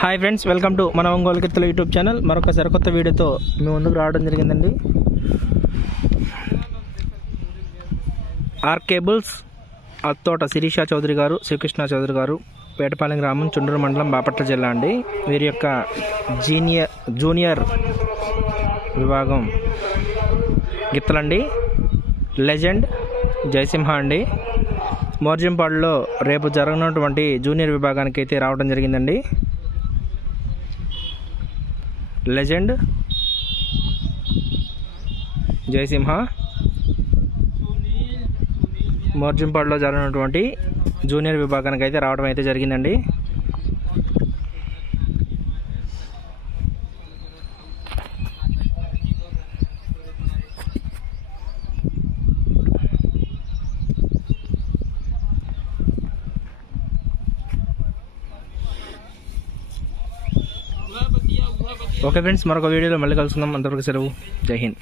Hi friends welcome to మన Ongole కిత్తల YouTube channel మరొక సరికొత్త వీడియోతో మీ ముందుకు రావడం జరిగిందండి. ఆర్ కేబుల్స్ అత్తోట శిరీష చౌదరి గారు శ్రీకృష్ణ చౌదరి గారు పేటపాలెం గ్రామం చుండూరు మండలం బాపట్ల జిల్లా అండి. వీరి యొక్క జీనియర్ జూనియర్ విభాగం గిత్తలండి. లెజెండ్ జయసింహ అండి. మోర్జింపాడులో రేపు జరగనటువంటి జూనియర్ విభాగానికి అయితే రావడం జరిగిందండి. లెజెండ్. జయసింహ. మోర్జింపాడులో జరిగినటువంటి జూనియర్ విభాగానికి అయితే రావడం అయితే జరిగిందండి. ఓకే ఫ్రెండ్స్ మరొక వీడియోలో మళ్ళీ కలుసుకుందాం. అంతవరకు సెలవు. జై హింద్.